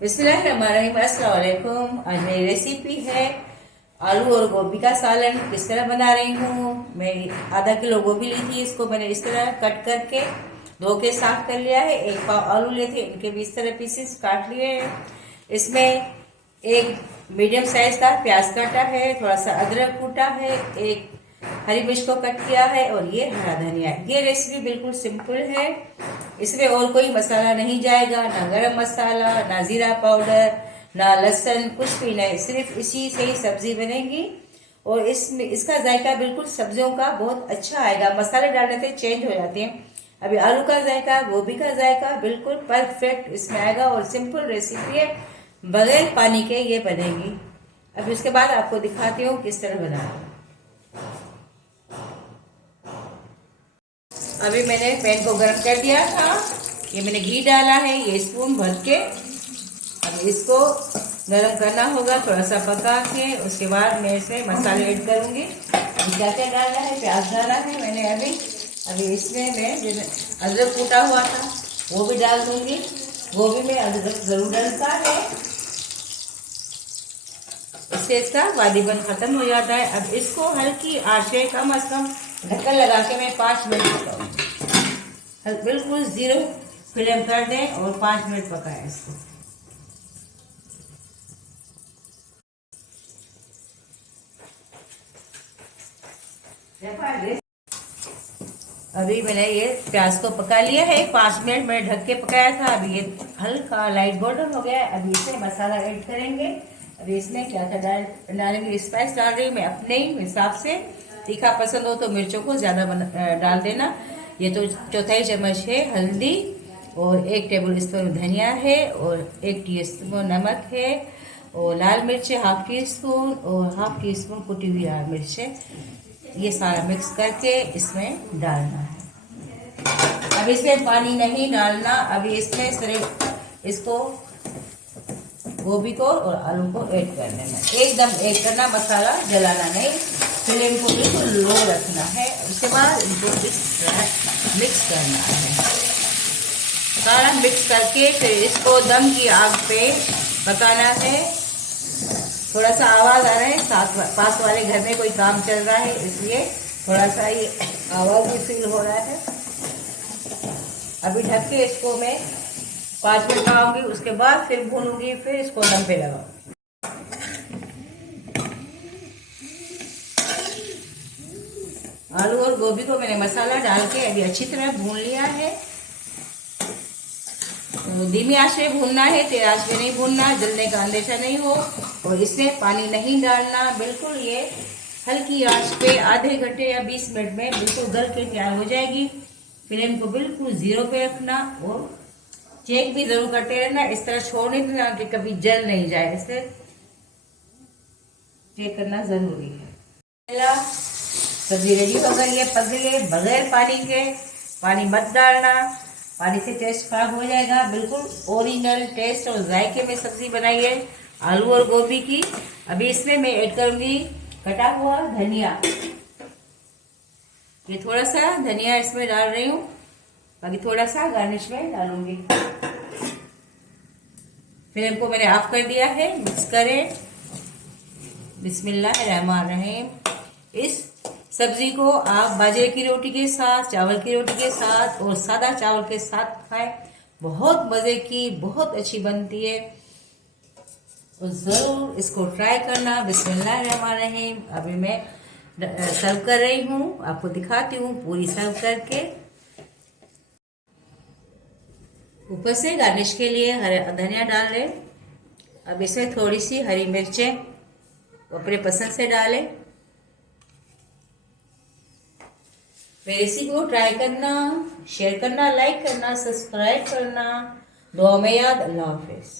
बिस्मिल्लाहिर्रहमानिर्रहीम। अस्सलाम वालेकुम। आज मेरी रेसिपी है आलू और गोभी का सालन। किस तरह बना रही हूँ। मैं आधा किलो गोभी ली थी, इसको मैंने इस तरह कट करके धो के साफ कर लिया है। एक पाव आलू लिए थे, इनके भी इस तरह पीसेस काट लिए हैं। इसमें एक मीडियम साइज का प्याज काटा है, थोड़ा सा अदरक कूटा है, एक हरी मिर्च को कट किया है और ये हरा धनिया है। ये रेसिपी बिल्कुल सिंपल है, इसमें और कोई मसाला नहीं जाएगा, ना गरम मसाला, ना जीरा पाउडर, ना लहसुन, कुछ भी नहीं। सिर्फ इसी से ही सब्जी बनेगी और इसमें इसका जायका बिल्कुल सब्जियों का बहुत अच्छा आएगा। मसाले डालने से चेंज हो जाते हैं। अभी आलू का जायका, गोभी का जायका बिल्कुल परफेक्ट इसमें आएगा और सिंपल रेसिपी है, बगैर पानी के ये बनेगी। अभी उसके बाद आपको दिखाती हूँ किस तरह बनाना। अभी मैंने पैन को गर्म कर दिया था, ये मैंने घी डाला है, ये स्पून भर के। अब इसको गर्म करना होगा, थोड़ा सा पका के। उसके बाद मैं इसमें मसाले ऐड करूंगी। क्या क्या डालना है, प्याज डाला है मैंने अभी इसमें मैं अदरक कूटा हुआ था वो भी डाल दूंगी। गोभी में अदरक जरूर डलता है, इससे इसका वादीपन खत्म हो जाता है। अब इसको हल्की आंच पे कम से कम ढक्कन लगा के मैं 5 मिनट पकाऊंगी। बिल्कुल जीरो फ्लेम कर दें और 5 मिनट पकाएं इसको। अभी मैंने ये प्याज को पका लिया है, 5 मिनट मैंने ढक के पकाया था। अभी ये हल्का लाइट गोल्डन हो गया है। अभी इसमें मसाला ऐड करेंगे। अभी इसमें क्या क्या डालेंगे, स्पाइस डाल रही हूँ मैं अपने हिसाब से। तीखा पसंद हो तो मिर्चों को ज्यादा डाल देना। ये तो चौथाई चम्मच है हल्दी और 1 टेबल स्पून धनिया है और 1 टीस्पून नमक है और लाल मिर्च 1/2 टीस्पून और 1/2 टीस्पून कुटी हुई लाल मिर्च है। ये सारा मिक्स करके इसमें डालना है। अब इसमें पानी नहीं डालना। अभी इसमें सिर्फ इसको गोभी को और आलू को ऐड कर देना, एकदम ऐड करना, मसाला जलाना नहीं। फ्लेम को बिल्कुल लो रखना है। उसके बाद इनको मिक्स करना है। सारा मिक्स करके फिर इसको दम की आग पे पकाना है। थोड़ा सा आवाज आ रहा है, पास वाले घर में कोई काम चल रहा है, इसलिए थोड़ा सा ये आवाज भी फील हो रहा है। अभी ढक के इसको मैं 5 मिनट पकाऊंगी, उसके बाद फिर भूनूंगी, फिर इसको दम पे लगाऊंगी। आलू और गोभी को मैंने मसाला डाल के अभी अच्छी तरह भून लिया है। धीमी आंच पे भूनना है, तेज आंच पे नहीं भूनना, जलने का अंदेशा नहीं हो। और इसमें पानी नहीं डालना, बिल्कुल ये हल्की आंच पे आधे घंटे या 20 मिनट में बिल्कुल गल के तैयार हो जाएगी। फ्लेम को बिल्कुल जीरो पे रखना और चेक भी जरूर करते रहना। इस तरह छोड़ नहीं देना कि कभी जल नहीं जाए, इसे चेक करना जरूरी है। सब्जी रेडी हो गई है, पक गई है, बगैर पानी के। पानी मत डालना, पानी से टेस्ट खराब हो जाएगा। बिल्कुल ओरिजिनल टेस्ट और जायके में सब्जी बनाई है आलू और गोभी की। अभी इसमें मैं ऐड करूंगी कटा हुआ धनिया। ये थोड़ा सा धनिया इसमें डाल रही हूँ, बाकी थोड़ा सा गार्निश में डालूंगी। फ्लेम को मैंने ऑफ कर दिया है। मिक्स करें। बिस्मिल्लाहिर्रहमानिर्रहीम। इस सब्जी को आप बाजरे की रोटी के साथ, चावल की रोटी के साथ और सादा चावल के साथ खाएं। बहुत मजे की, बहुत अच्छी बनती है और जरूर इसको ट्राई करना। बिस्मिल्लाहिर्रहमानिर्रहीम। अभी मैं सर्व कर रही हूँ, आपको दिखाती हूँ पूरी सर्व करके। ऊपर से गार्निश के लिए हरा धनिया डाल लें। अब इसमें थोड़ी सी हरी मिर्चें अपने पसंद से डालें। मेरी रेसिपी को ट्राई करना, शेयर करना, लाइक करना, सब्सक्राइब करना। दुआ में याद। अल्लाह हाफिज।